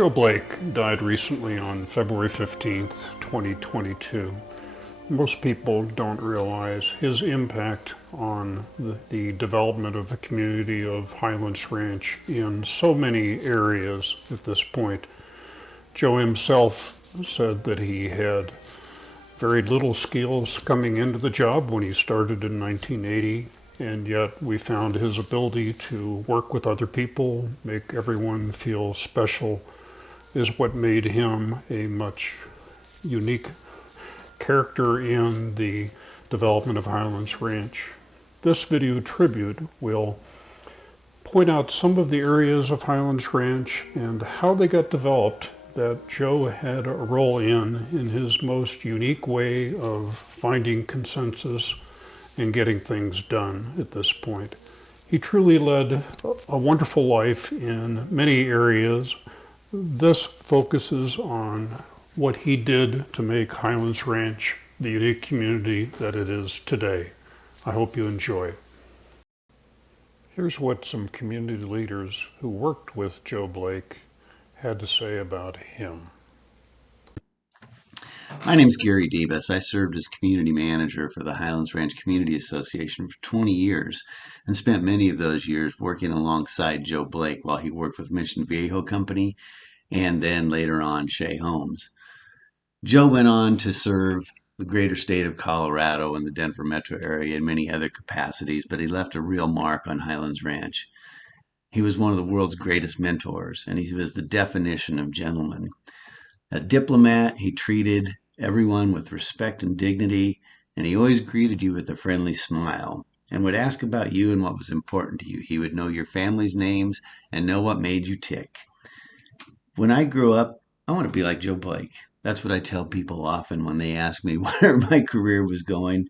Joe Blake died recently on February 15th, 2022. Most people don't realize his impact on the development of the community of Highlands Ranch in so many areas at this point. Joe himself said that he had very little skills coming into the job when he started in 1980, and yet we found his ability to work with other people, make everyone feel special, is what made him a much unique character in the development of Highlands Ranch. This video tribute will point out some of the areas of Highlands Ranch and how they got developed that Joe had a role in his most unique way of finding consensus and getting things done at this point. He truly led a wonderful life in many areas. This focuses on what he did to make Highlands Ranch the unique community that it is today. I hope you enjoy. Here's what some community leaders who worked with Joe Blake had to say about him. My name's Gary Debus. I served as community manager for the Highlands Ranch Community Association for 20 years and spent many of those years working alongside Joe Blake while he worked with Mission Viejo Company and then later on Shea Homes. Joe went on to serve the greater state of Colorado and the Denver metro area in many other capacities, but he left a real mark on Highlands Ranch. He was one of the world's greatest mentors, and he was the definition of gentleman. A diplomat, he treated everyone with respect and dignity, and he always greeted you with a friendly smile and would ask about you and what was important to you. He would know your family's names and know what made you tick. When I grew up, I want to be like Joe Blake. That's what I tell people often when they ask me where my career was going.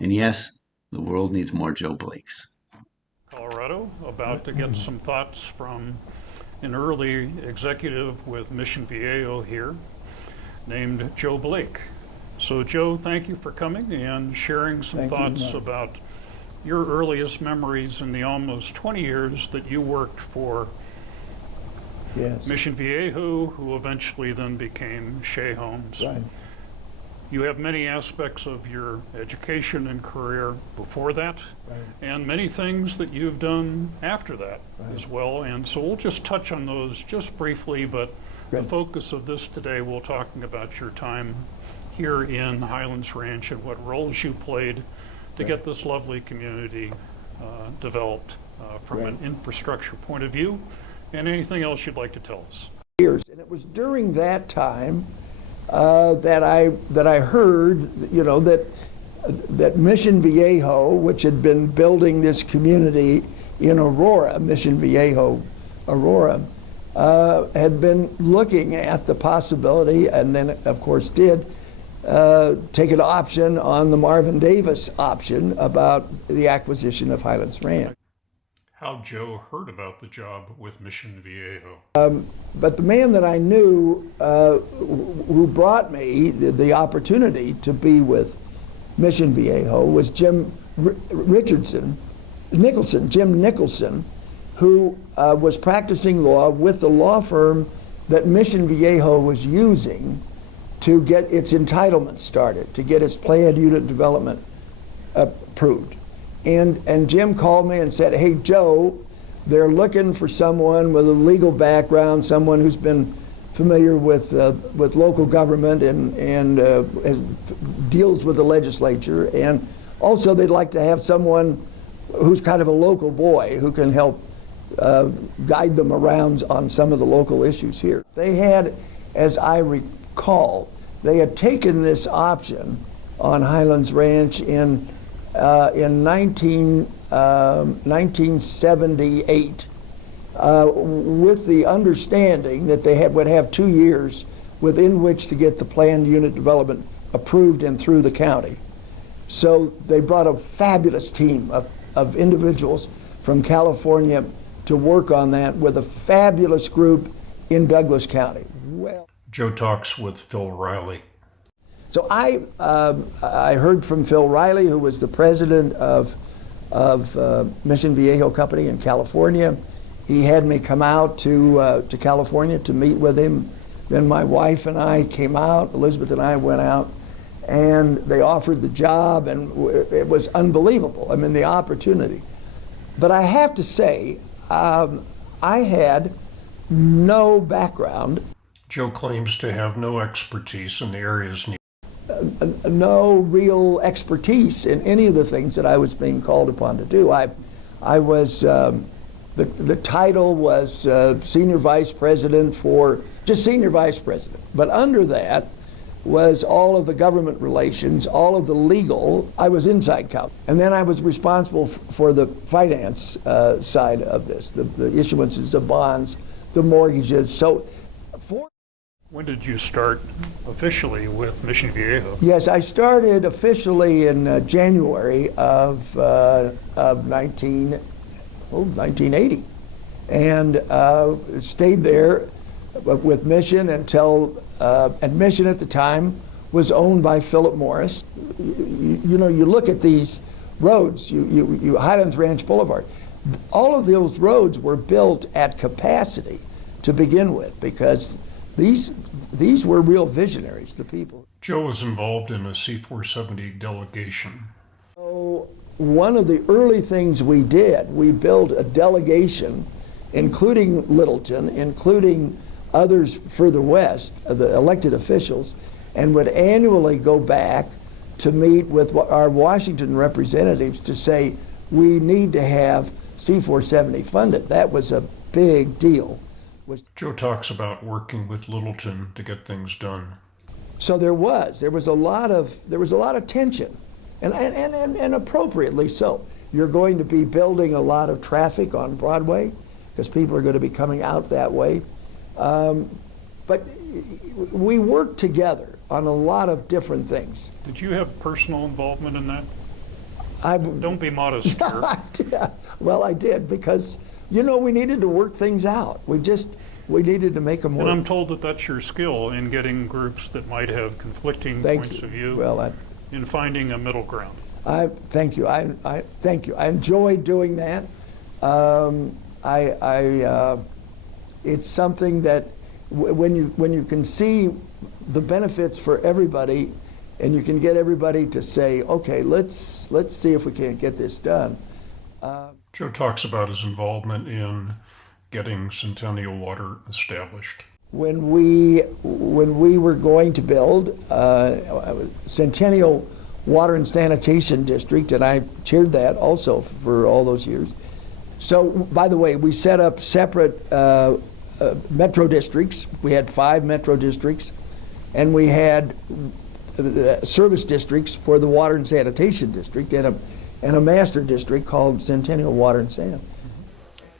And yes, the world needs more Joe Blakes. Colorado, about to get some thoughts from an early executive with Mission Viejo here named Joe Blake. So Joe, thank you for coming and sharing some thoughts about your earliest memories in the almost 20 years that you worked for Mission Viejo, who eventually then became Shea Homes. Right. You have many aspects of your education and career before that, and many things that you've done after that as well. And so we'll just touch on those just briefly, but the focus of this today, we're talking about your time here in Highlands Ranch and what roles you played to get this lovely community developed from an infrastructure point of view, and anything else you'd like to tell us. And it was during that time that I heard, you know, that Mission Viejo, which had been building this community in Aurora, Mission Viejo, Aurora, had been looking at the possibility, and then of course did, take an option on the Marvin Davis option about the acquisition of Highlands Ranch. How Joe heard about the job with Mission Viejo. But the man that I knew who brought me the opportunity to be with Mission Viejo was Jim Nicholson, who was practicing law with the law firm that Mission Viejo was using to get its entitlements started, to get its planned unit development approved. And Jim called me and said, "Hey, Joe, they're looking for someone with a legal background, someone who's been familiar with local government and deals with the legislature. And also they'd like to have someone who's kind of a local boy who can help guide them around on some of the local issues here." They had, as I recall, they had taken this option on Highlands Ranch in 1978 with the understanding that they would have 2 years within which to get the planned unit development approved and through the county. So they brought a fabulous team of individuals from California to work on that with a fabulous group in Douglas County. Well, Joe talks with Phil Riley. So I heard from Phil Riley, who was the president of Mission Viejo Company in California. he had me come out to California to meet with him. Then my wife and I came out, Elizabeth and I went out, and they offered the job, and it was unbelievable. I mean, the opportunity. But I have to say, I had no background. Joe claims to have no expertise in the areas needed. No real expertise in any of the things that I was being called upon to do. I was, the title was Senior Vice President just Senior Vice President. But under that was all of the government relations, all of the legal. I was inside counsel. And then I was responsible for the finance side of this, the issuances of bonds, the mortgages. When did you start officially with Mission Viejo? Yes, I started officially in January of 1980, and stayed there with Mission until, and Mission at the time was owned by Philip Morris. You know, you look at these roads, you Highlands Ranch Boulevard, all of those roads were built at capacity to begin with, because these were real visionaries, the people. Joe was involved in a C-470 delegation. So one of the early things we did, we built a delegation, including Littleton, including others further west, the elected officials, and would annually go back to meet with our Washington representatives to say, we need to have C-470 funded. That was a big deal. Joe talks about working with Littleton to get things done. So there was a lot of tension, and appropriately so. You're going to be building a lot of traffic on Broadway because people are going to be coming out that way. But we worked together on a lot of different things. Did you have personal involvement in that? Don't be modest here. Well, I did, because we needed to work things out. We needed to make them work. And I'm told that that's your skill in getting groups that might have conflicting points of view, in finding a middle ground. Thank you. I thank you. I enjoy doing that. It's something that when you can see the benefits for everybody, and you can get everybody to say, okay, let's see if we can't get this done. Joe talks about his involvement in getting Centennial Water established. When we were going to build Centennial Water and Sanitation District, and I chaired that also for all those years. So, by the way, we set up separate metro districts. We had 5 metro districts, and we had service districts for the Water and Sanitation District, and a master district called Centennial Water and Sand.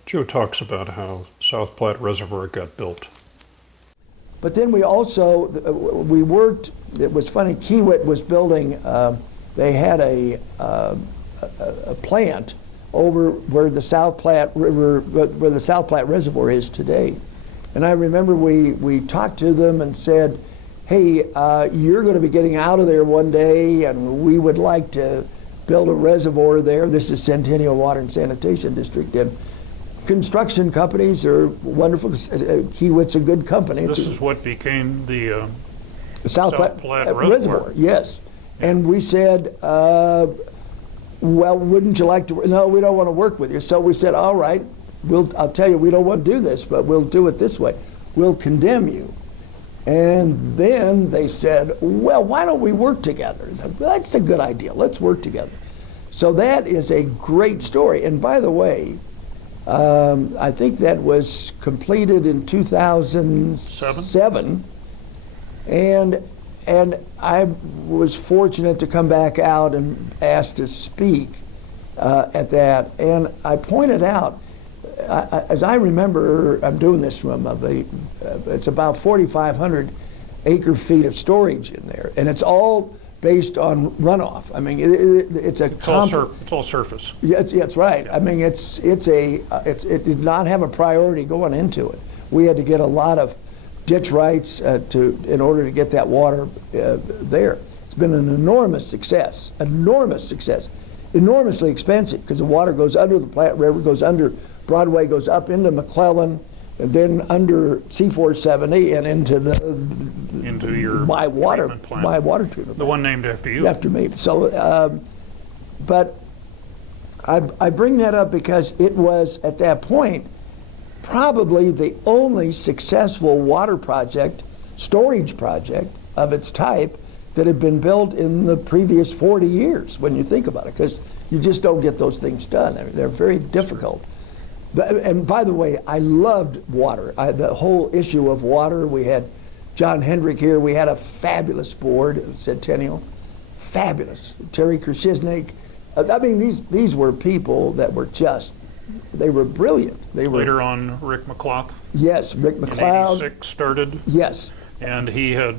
Joe talks about how South Platte Reservoir got built. But then we also, we worked, it was funny, Kiewit was building, they had a plant over where the South Platte River, where the South Platte Reservoir is today. And I remember we talked to them and said, hey, you're going to be getting out of there one day, and we would like to build a reservoir there. This is Centennial Water and Sanitation District. And construction companies are wonderful. Kiewit's a good company. This is what became the South Platte Reservoir. Yes. Yeah. And we said, well, wouldn't you like to? No, we don't want to work with you. So we said, all right, I'll tell you, we don't want to do this, but we'll do it this way. We'll condemn you. And then they said, well, why don't we work together? That's a good idea. Let's work together. So that is a great story. And by the way, I think that was completed in 2007. And I was fortunate to come back out and asked to speak at that. And I pointed out, as I remember, I'm doing this from it's about 4,500 acre feet of storage in there, and it's all based on runoff. I mean, it's all surface. Yeah, it's right. I mean, it did not have a priority going into it. We had to get a lot of ditch rights in order to get that water there. It's been an enormous success, enormously expensive, because the water goes under the Platte River, goes under Broadway goes up into McClellan, and then under C470 and into your my water treatment plant. my water treatment The plant. one named after you. After me. So, but I bring that up because it was at that point probably the only successful water project, storage project of its type that had been built in the previous 40 years, when you think about it, because you just don't get those things done. I mean, they're very difficult. And by the way, I loved water. The whole issue of water, we had John Hendrick here. We had a fabulous board, Centennial. Fabulous. Terry Kershiznik. I mean, these were people that were just, they were brilliant. They were, Later on, Rick McClough yes, Rick in McLeod. '86 started, Yes. and he had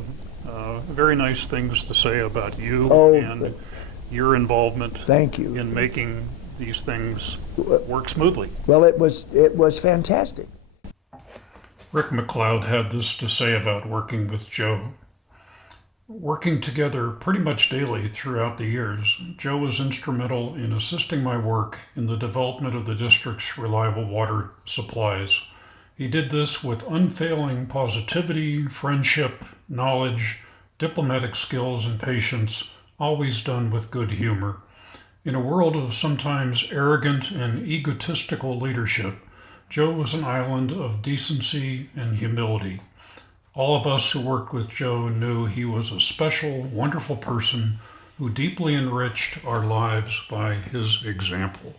very nice things to say about you Oh, and your involvement Thank you. in making these things work smoothly. Well, it was fantastic. Rick McLeod had this to say about working with Joe. Working together pretty much daily throughout the years, Joe was instrumental in assisting my work in the development of the district's reliable water supplies. He did this with unfailing positivity, friendship, knowledge, diplomatic skills, and patience, always done with good humor. In a world of sometimes arrogant and egotistical leadership, Joe was an island of decency and humility. All of us who worked with Joe knew he was a special, wonderful person who deeply enriched our lives by his example.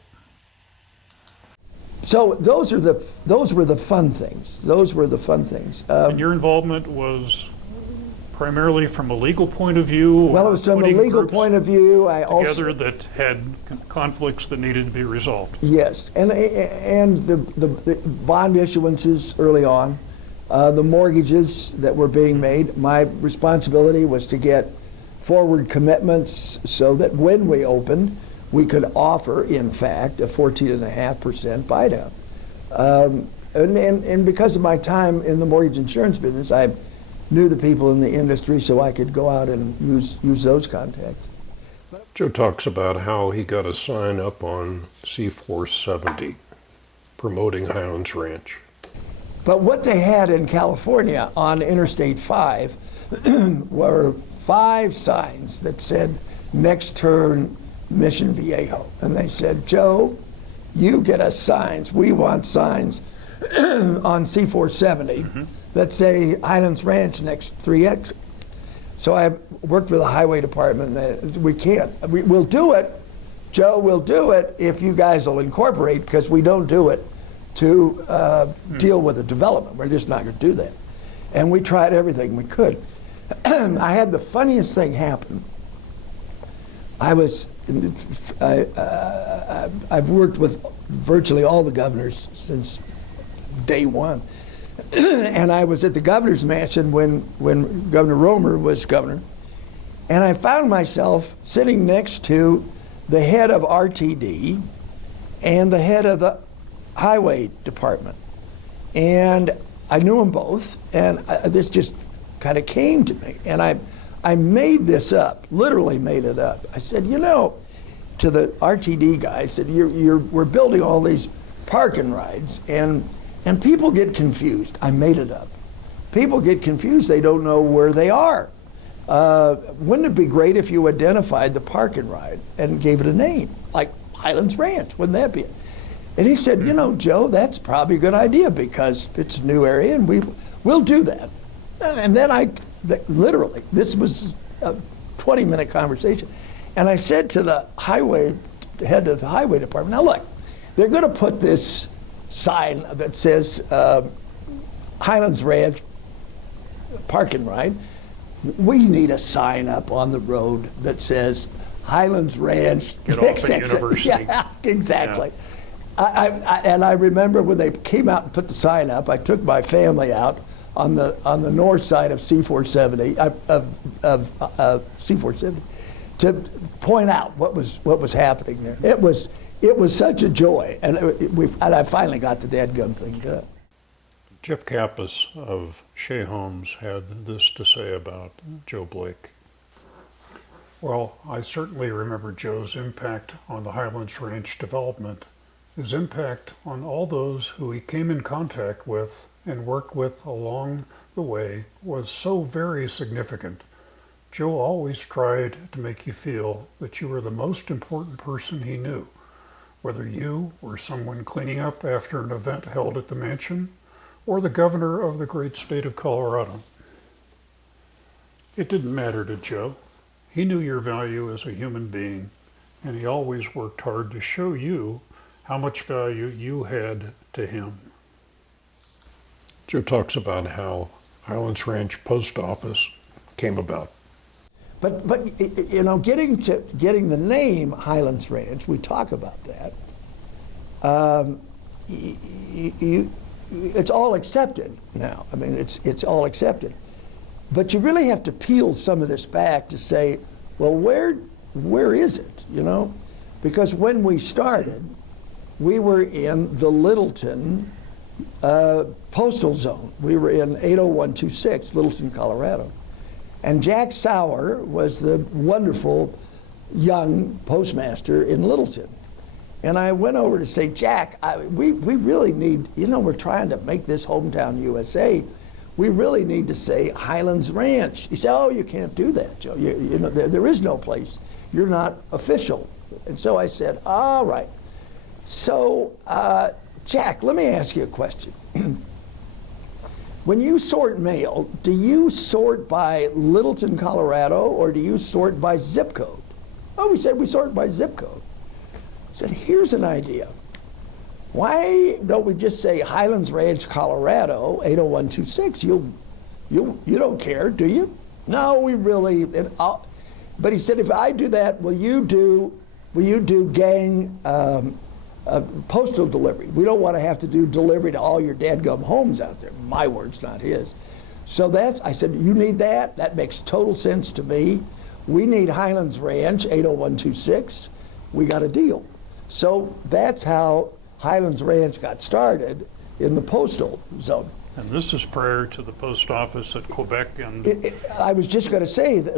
So those were the fun things. Those were the fun things. And your involvement was primarily from a legal point of view? Well, it or was from a putting legal groups point of view. I also together that had conflicts that needed to be resolved. yes, and the bond issuances early on, the mortgages that were being made. My responsibility was to get forward commitments so that when we opened, we could offer, in fact, a 14.5% buy down. And because of my time in the mortgage insurance business, I knew the people in the industry, so I could go out and use those contacts. Joe talks about how he got a sign up on C470 promoting Highlands Ranch. But what they had in California on Interstate 5 were 5 signs that said, next turn, Mission Viejo. And they said, Joe, you get us signs. We want signs on C470 that say Highlands Ranch next 3X. So I worked with the highway department. We'll do it. Joe, we'll do it if you guys will incorporate, because we don't do it to deal with the development. We're just not going to do that. And we tried everything we could. I had the funniest thing happen. I've worked with virtually all the governors since day one. And I was at the governor's mansion when Governor Romer was governor. And I found myself sitting next to the head of RTD and the head of the highway department. And I knew them both, and this just kind of came to me. And I made this up, literally made it up. I said, you know, to the RTD guy, I said, we're building all these park and rides, and people get confused. I made it up. People get confused. They don't know where they are. Wouldn't it be great if you identified the park and ride and gave it a name, like Highlands Ranch? Wouldn't that be it? And he said, you know, Joe, that's probably a good idea because it's a new area, and we'll do that. And then literally, this was a 20-minute conversation, and I said to the head of the highway department, now look, they're going to put this sign that says Highlands Ranch Park and Ride. We need a sign up on the road that says Highlands Ranch. Get off at University. Yeah, exactly. Yeah. And I remember when they came out and put the sign up, I took my family out on the north side of C470 of C470 to point out what was happening there. It was such a joy, and I finally got the dadgum thing done. Jeff Kappas of Shea Homes had this to say about Joe Blake. Well, I certainly remember Joe's impact on the Highlands Ranch development His impact on all those who he came in contact with and worked with along the way was so very significant. Joe always tried to make you feel that you were the most important person he knew, whether you were someone cleaning up after an event held at the mansion or the governor of the great state of Colorado. It didn't matter to Joe. He knew your value as a human being, and he always worked hard to show you how much value you had to him. Joe talks about how Highlands Ranch Post Office came about. But you know, getting the name Highlands Ranch, we talk about that. It's all accepted now. I mean, it's all accepted. But you really have to peel some of this back to say, well, where is it? You know, because when we started, we were in the Littleton postal zone. We were in 80126, Littleton, Colorado. And Jack Sauer was the wonderful young postmaster in Littleton. And I went over to say, Jack, we really need, you know, we're trying to make this hometown USA. We really need to say Highlands Ranch. He said, oh, you can't do that, Joe. You know, there is no place. You're not official. And so I said, all right. So, Jack, let me ask you a question. When you sort mail, do you sort by Littleton, Colorado, or do you sort by zip code? Oh, we said we sort by zip code. I said, here's an idea. Why don't we just say Highlands Ranch, Colorado, 80126? You don't care, do you? No, we really. But he said, if I do that, will you do gang postal delivery? We don't want to have to do delivery to all your dadgum homes out there. My words, not his. So I said, you need that? That makes total sense to me. We need Highlands Ranch, 80126. We got a deal. So that's how Highlands Ranch got started in the postal zone. And this is prior to the post office at Quebec and I was just going to say, the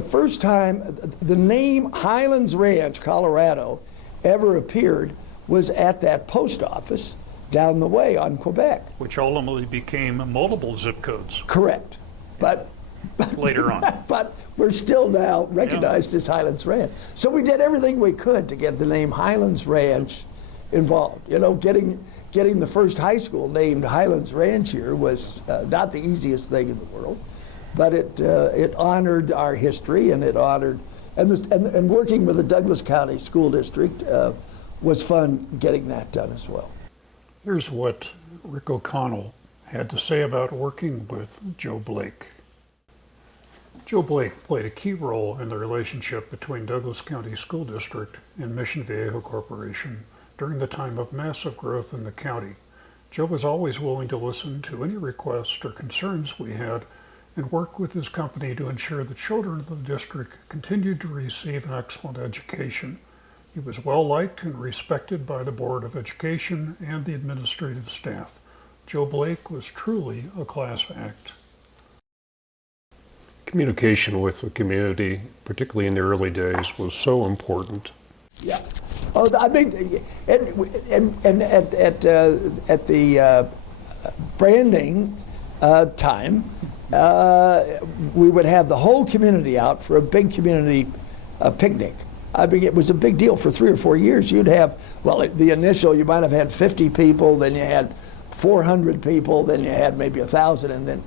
first time the name Highlands Ranch, Colorado, ever appeared was at that post office down the way on Quebec. which ultimately became multiple zip codes Correct. But later on. but we're still now recognized as Highlands Ranch. So we did everything we could to get the name Highlands Ranch involved. You know, getting the first high school named Highlands Ranch here was not the easiest thing in the world, but it honored our history, and it honored, and working with the Douglas County School District was fun getting that done as well. Here's what Rick O'Connell had to say about working with Joe Blake. Joe Blake played a key role in the relationship between Douglas County School District and Mission Viejo Corporation during the time of massive growth in the county. Joe was always willing to listen to any requests or concerns we had and work with his company to ensure the children of the district continued to receive an excellent education. He was well liked and respected by the Board of Education and the administrative staff. Joe Blake was truly a class act. Communication with the community, particularly in the early days, was so important. Yeah. Oh, I mean, and at the branding time, we would have the whole community out for a big community picnic. I mean, it was a big deal for 3 or 4 years. You'd have, well, the initial, you might have had 50 people, then you had 400 people, then you had maybe 1,000, and then,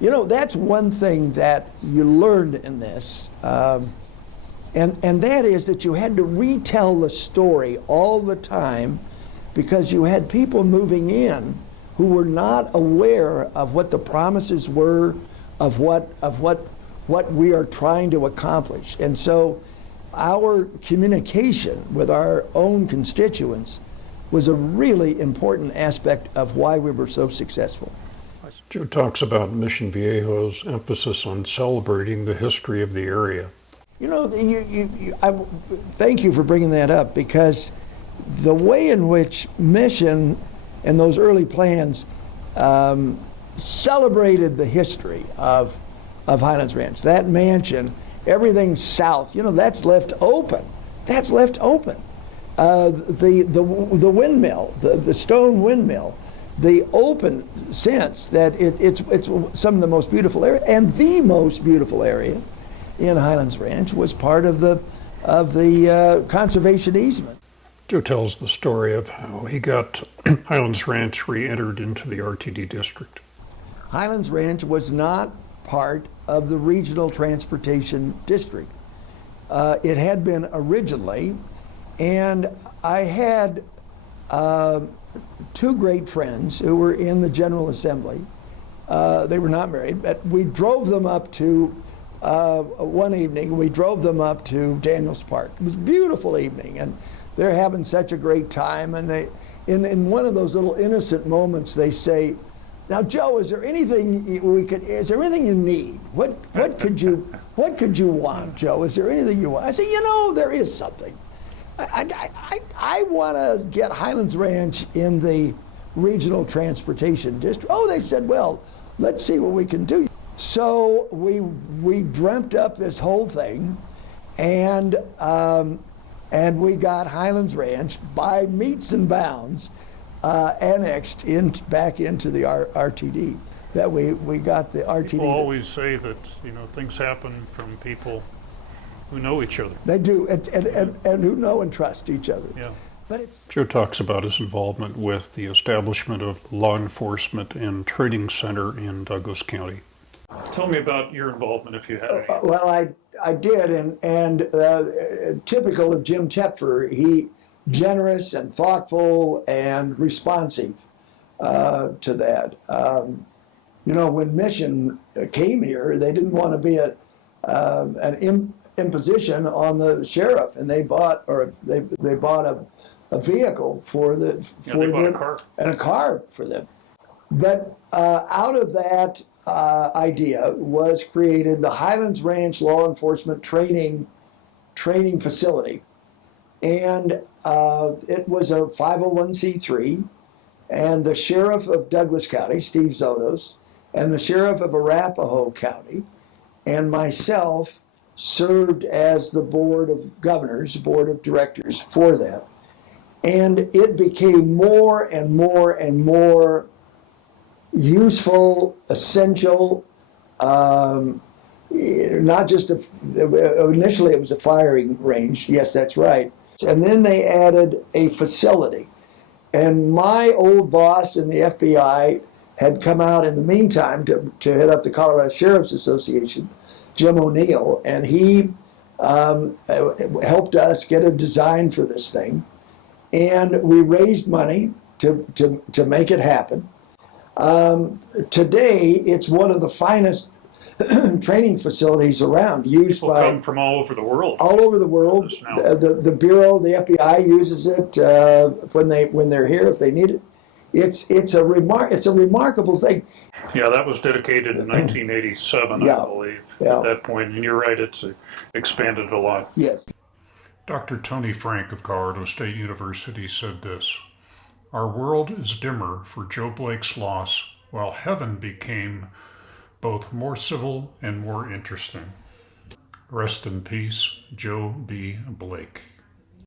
you know, that's one thing that you learned in this. And that is that you had to retell the story all the time, because you had people moving in who were not aware of what the promises were, of what we are trying to accomplish. And so our communication with our own constituents was a really important aspect of why we were so successful. Joe talks about Mission Viejo's emphasis on celebrating the history of the area. You know, thank you for bringing that up, because the way in which Mission and those early plans celebrated the history of Highlands Ranch, that mansion, everything south, you know, that's left open. That's left open. the windmill, the stone windmill, the open sense that it's some of the most beautiful area, and the most beautiful area in Highlands Ranch was part of the conservation easement. Joe tells the story of how he got Highlands Ranch re-entered into the RTD district. Highlands Ranch was not part of the regional transportation district. It had been originally, and I had two great friends who were in the General Assembly. They were not married, but we drove them up to, one evening, we drove them up to Daniels Park. It was a beautiful evening, and they're having such a great time, and they, in one of those little innocent moments, they say, "Now, Joe, is there anything is there anything you need? What could you want, Joe? Is there anything you want?" I say, there is something. I want to get Highlands Ranch in the regional transportation district. Oh, they said, well, let's see what we can do. So we dreamt up this whole thing, and we got Highlands Ranch by meets and bounds annexed back into the RTD. That we got the RTD. People always say that things happen from people who know each other. They do, and who know and trust each other. Yeah. But it's Joe talks about his involvement with the establishment of law enforcement and training center in Douglas County. Tell me about your involvement, if you have any. well, I did, and typical of Jim Tepfer, he generous and thoughtful and responsive to that. When Mission came here, they didn't want to be an imposition on the sheriff, and they bought a vehicle for them, a car. and a car for them. But out of that idea was created the Highlands Ranch Law Enforcement Training Facility, and it was a 501c3, and the sheriff of Douglas County, Steve Zotos, and the sheriff of Arapahoe County, and myself served as the board of directors for that. And it became more and more and more useful, essential, not just initially it was a firing range, yes, that's right. And then they added a facility. And my old boss in the FBI had come out in the meantime to head up the Colorado Sheriff's Association, Jim O'Neill, and he helped us get a design for this thing. And we raised money to make it happen. Today, it's one of the finest training facilities around, used People by come from all over the world. all over the world. The Bureau, the FBI uses it when they're here if they need it. It's a remarkable thing. Yeah, that was dedicated in 1987, Yeah. I believe, Yeah. at that point. And you're right, it's expanded a lot. Yes. Dr. Tony Frank of Colorado State University said this: "Our world is dimmer for Joe Blake's loss, while heaven became both more civil and more interesting. Rest in peace, Joe B. Blake."